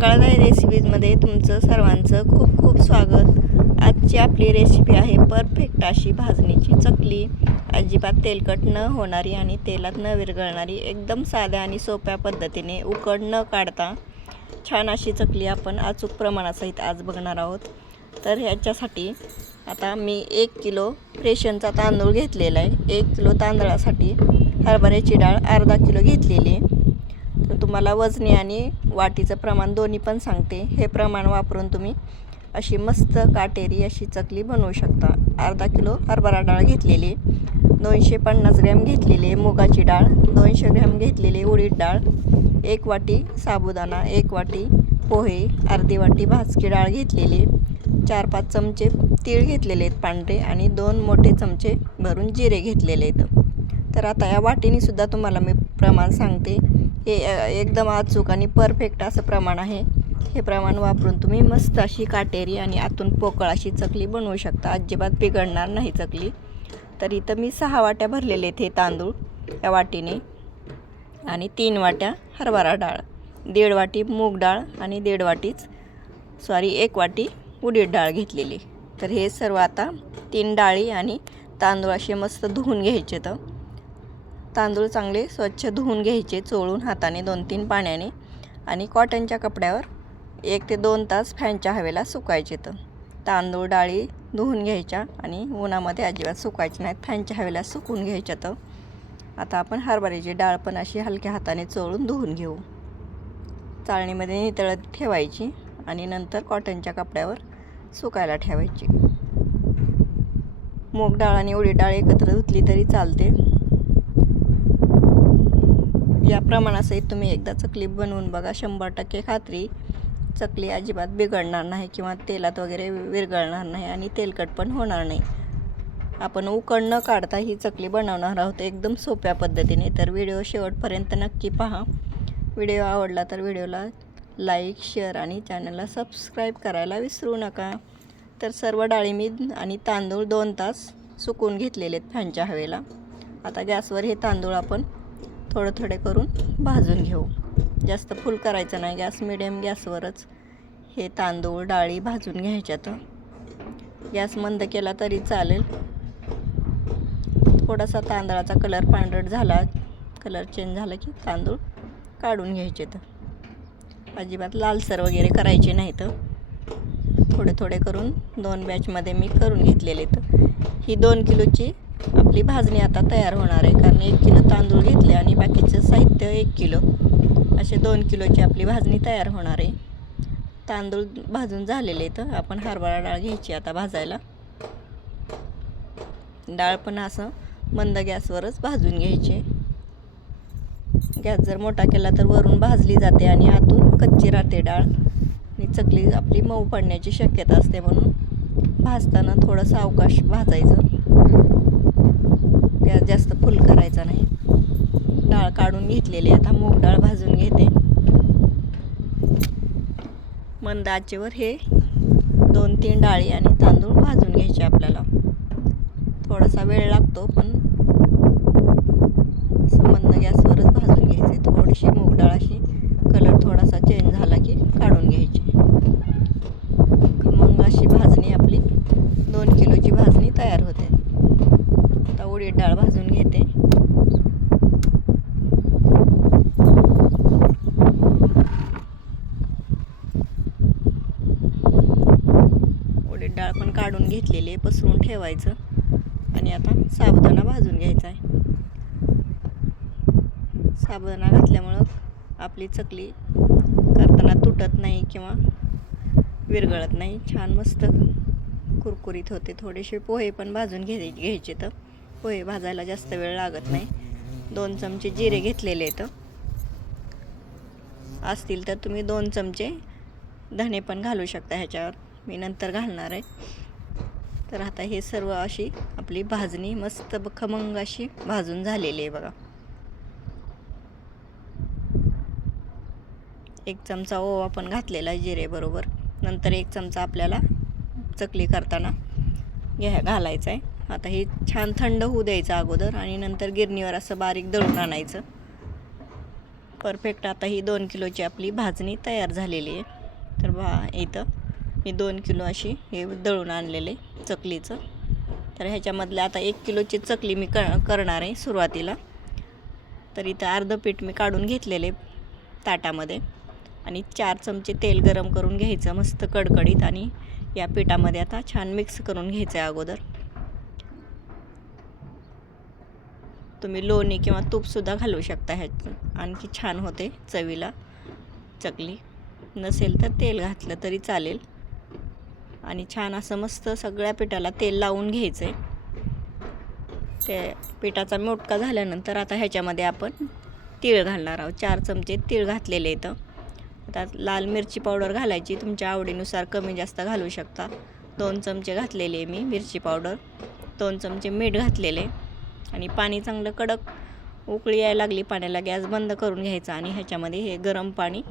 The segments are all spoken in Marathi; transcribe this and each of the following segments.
सकाळच्या रेसिपीजमध्ये तुमचं सर्वांचं खूप खूप स्वागत. आजची आपली रेसिपी आहे परफेक्ट अशी भाजणीची चकली. अजिबात तेलकट न होणारी आणि तेलात न विरघळणारी एकदम साध्या आणि सोप्या पद्धतीने उकड न काढता छान अशी चकली आपण अचूक प्रमाणासहित आज बघणार आहोत. तर ह्याच्यासाठी आता मी एक किलो रेशनचा तांदूळ घेतलेला आहे. एक किलो तांदळासाठी हरभऱ्याची डाळ अर्धा किलो घेतलेली आहे. तर तुम्हाला वजनी आणि वाटीचं प्रमाण दोन्ही पण सांगते. हे प्रमाण वापरून तुम्ही अशी मस्त काटेरी अशी चकली बनवू शकता. अर्धा किलो हरभरा डाळ घेतलेली दोनशे पन्नास ग्रॅम घेतलेली मुगाची डाळ दोनशे ग्रॅम घेतलेली उडीद डाळ एक वाटी साबुदाणा एक वाटी पोहे अर्धी वाटी भाजकी डाळ घेतलेली चार पाच चमचे तीळ घेतलेले आहेत पांढरे आणि दोन मोठे चमचे भरून जिरे घेतलेले आहेत. तर आता या वाटीनेसुद्धा तुम्हाला मी प्रमाण सांगते. हे एकदम अचूक आणि परफेक्ट असं प्रमाण आहे. हे प्रमाण वापरून तुम्ही मस्त अशी काटेरी आणि आतून पोकळ अशी चकली बनवू शकता. अजिबात बिघडणार नाही चकली. तर इथं मी सहा वाट्या भरलेले आहेत हे तांदूळ या वाटीने. आणि तीन वाट्या हरभरा डाळ दीड वाटी मूग डाळ आणि दीड वाटीच सॉरी एक वाटी उडीद डाळ घेतलेली. तर हे सर्व आता तीन डाळी आणि तांदूळ असे मस्त धुवून घ्यायचे तर. तांदूळ चांगले स्वच्छ धुवून घ्यायचे चोळून हाताने दोन तीन पाण्याने आणि कॉटनच्या कपड्यावर एक ते दोन तास फॅनच्या हवेला सुकायचे तर. तांदूळ डाळी धुवून घ्यायच्या आणि उन्हामध्ये अजिबात सुकायचे नाहीत फॅनच्या हवेला सुकून घ्यायच्या तर. आता आपण हरभऱ्याची डाळ पण अशी हलक्या हाताने चोळून धुवून घेऊ. चाळणीमध्ये नितळत ठेवायची आणि नंतर कॉटनच्या कपड्यावर सुकायला ठेवायची. मूग डाळ आणि उडी डाळ एकत्र धुतली तरी चालते. या प्रमाणासहित तुम्ही एकदा चकली बनवून बघा. शंभर टक्के खात्री. चकली अजिबात बिघडणार नाही किंवा तेलात वगैरे विरघळणार नाही आणि तेलकट पण होणार नाही. आपण उकड न काढता ही चकली बनवणार आहोत एकदम सोप्या पद्धतीने. तर व्हिडिओ शेवटपर्यंत नक्की पहा. व्हिडिओ आवडला तर व्हिडिओला लाईक शेअर आणि चॅनलला सबस्क्राईब करायला विसरू नका. तर सर्व डाळिंबी आणि तांदूळ दोन तास सुकून घेतलेले आहेत फॅनच्या हवेला. आता गॅसवर हे तांदूळ आपण थोडे थोडे करून भाजून घेऊ. जास्त फुल करायचं नाही गॅस मिडियम गॅसवरच हे तांदूळ डाळी भाजून घ्यायच्यात. गॅस मंद केला तरी चालेल. थोडासा तांदळाचा कलर पांढरट झाला कलर चेंज झाला की तांदूळ काढून घ्यायचे तर अजिबात लालसर वगैरे करायचे नाही तर थोडे थोडे करून दोन बॅचमध्ये मी करून घेतलेले तर ही दोन किलोची आपली भाजणी आता तयार होणार आहे कारण एक किलो तांदूळ घेतले आणि बाकीचं साहित्य एक किलो. असे दोन किलोची आपली भाजणी तयार होणार आहे. तांदूळ भाजून झालेले तर आपण हरभरा डाळ घ्यायची आता भाजायला. डाळ पण असं मंद गॅसवरच भाजून घ्यायची गॅस जर मोठा केला तर वरून भाजली जाते आणि आतून कच्ची राहते डाळ. आणि चकली आपली मऊ पडण्याची शक्यता असते म्हणून भाजताना थोडं सावकाश भाजायचं. गॅस जास्त फुल करायचा नाही. डाळ काढून घेतलेली आता मूग डाळ भाजून घेते. मंद आचेवर हे दोन तीन डाळी आणि तांदूळ भाजून घ्यायचे आपल्याला. थोडासा वेळ लागतो पण असं मंद गॅसवरच भाजून घ्यायचे. थोडीशी मूग डाळ अशी कलर थोडासा चेंज झाला की काढून घ्यायची मग अशी भाजणी आपली दोन किलोची भाजणी तयार होते आता उडीद डाळ भाजून घेते उडीद डाळ पण काढून घेतलेले पसरून ठेवायचं. आणि आता साबुदाणा भाजून घ्यायचा आहे. साबुदाणा घातल्यामुळं आपली चकली करताना तुटत नाही किंवा विरघळत नाही. छान मस्त कुरकुरीत होते. थोडेसे पोहे पण भाजून घे घ्यायचे तर. पोहे भाजायला जास्त वेळ लागत नाही. दोन चमचे जिरे घेतलेले आहेत. असतील तर तुम्ही दोन चमचे धणे पण घालू शकता ह्याच्यावर. मी नंतर घालणार आहे. तर आता हे सर्व अशी आपली भाजणी मस्त खमंग अशी भाजून झालेली आहे बघा. एक चमचा ओवा पण घातलेला जिरेबरोबर नंतर एक चमचा आपल्याला चकली करताना घ्या घालायचा आहे. आता हे छान थंड होऊ द्यायचं अगोदर आणि नंतर गिरणीवर असं बारीक दळून आणायचं. परफेक्ट आता ही दोन किलोची आपली भाजणी तयार झालेली आहे. तर बा इथं मी दोन किलो अशी हे दळून आणलेले चकलीचं. तर ह्याच्यामधलं आता एक किलोची चकली मी क करणार आहे सुरुवातीला. तर इथं अर्धं पीठ मी काढून घेतलेले ताटामध्ये आणि चार चमचे तेल गरम करून घ्यायचं मस्त कडकडीत आणि या पिठामध्ये आता छान मिक्स करून घ्यायचं आहे अगोदर. तुम्ही लोणी किंवा तूपसुद्धा घालू शकता ह्यात. आणखी छान होते चवीला चकली. नसेल तर तेल घातलं तरी चालेल. आणि छान असं मस्त सगळ्या पिठाला तेल लावून घ्यायचं आहे ते पिठाचा मोटका झाल्यानंतर आता ह्याच्यामध्ये आपण तीळ घालणार आहोत. चार चमचे तीळ घातलेले इथं आता लाल मिरची पावडर घालायची. तुमच्या आवडीनुसार कमी जास्त घालू शकता. दोन चमचे घातलेले मी मिरची पावडर. दोन चमचे मीठ घातलेले आणि पाणी चांगलं कडक उकळी यायला लागली. पाण्याला गॅस बंद करून घ्यायचा आणि ह्याच्यामध्ये हे गरम पाणी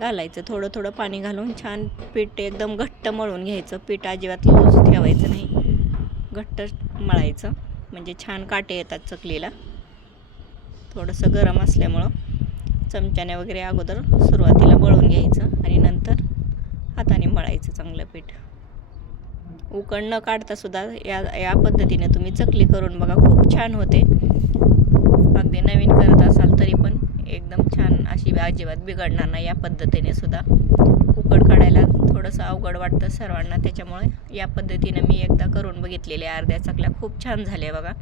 घालायचं. थोडं थोडं पाणी घालून छान पीठ एकदम घट्ट मळून घ्यायचं. पीठ अजिबात लूज ठेवायचं नाही. घट्ट मळायचं. म्हणजे छान काटे येतात चकलीला. थोडंसं गरम असल्यामुळं चमच्याने वगैरे अगोदर सुरुवातीला वळून घ्यायचं आणि नंतर हाताने मळायचं चांगलं पीठ. उकड न काढता सुद्धा या या पद्धतीने तुम्ही चकली करून बघा खूप छान होते. अगदी नवीन करत असाल तरी पण एकदम छान अशी अजिबात बिघडणार नाही या पद्धतीने सुद्धा. उकड काढायला थोडंसं अवघड वाटतं सर्वांना त्याच्यामुळे या पद्धतीने मी एकदा करून बघितलेले अर्ध्या चकल्या खूप छान झाल्या बघा.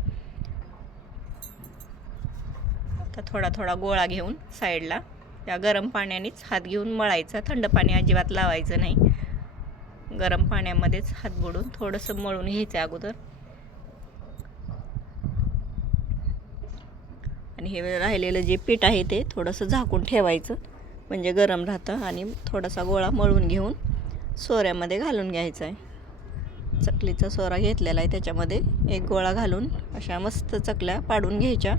आता थोडा थोडा गोळा घेऊन साईडला त्या गरम पाण्यानेच हात घेऊन मळायचा. थंड पाणी अजिबात लावायचं नाही. गरम पाण्यामध्येच हात बुडून थोडंसं मळून घ्यायचं अगोदर. आणि हे राहिलेलं जे पीठ आहे ते थोडंसं झाकून ठेवायचं. म्हणजे गरम राहतं आणि थोडासा गोळा मळून घेऊन सोऱ्यामध्ये घालून घ्यायचा आहे. चकलीचा सोरा घेतलेला आहे त्याच्यामध्ये. एक गोळा घालून अशा मस्त चकल्या पाडून घ्यायच्या.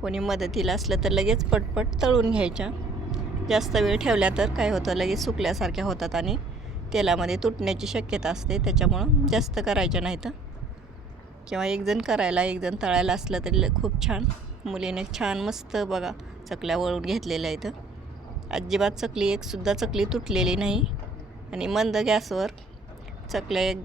कोणी मदतीला असलं तर लगेच पटपट तळून घ्यायच्या. जास्त वेळ ठेवल्या तर काय होतं? लगेच सुकल्यासारख्या होतात आणि तेलामध्ये तुटण्याची शक्यता असते त्याच्यामुळं जास्त करायच्या नाहीत किंवा एकजण करायला एकजण तळायला असलं तरी ल- खूप छान. मुलीने छान मस्त बघा चकल्या वळून घेतलेल्या आहेत. अजिबात चकली एकसुद्धा चकली तुटलेली नाही. आणि मंद गॅसवर चकल्या एक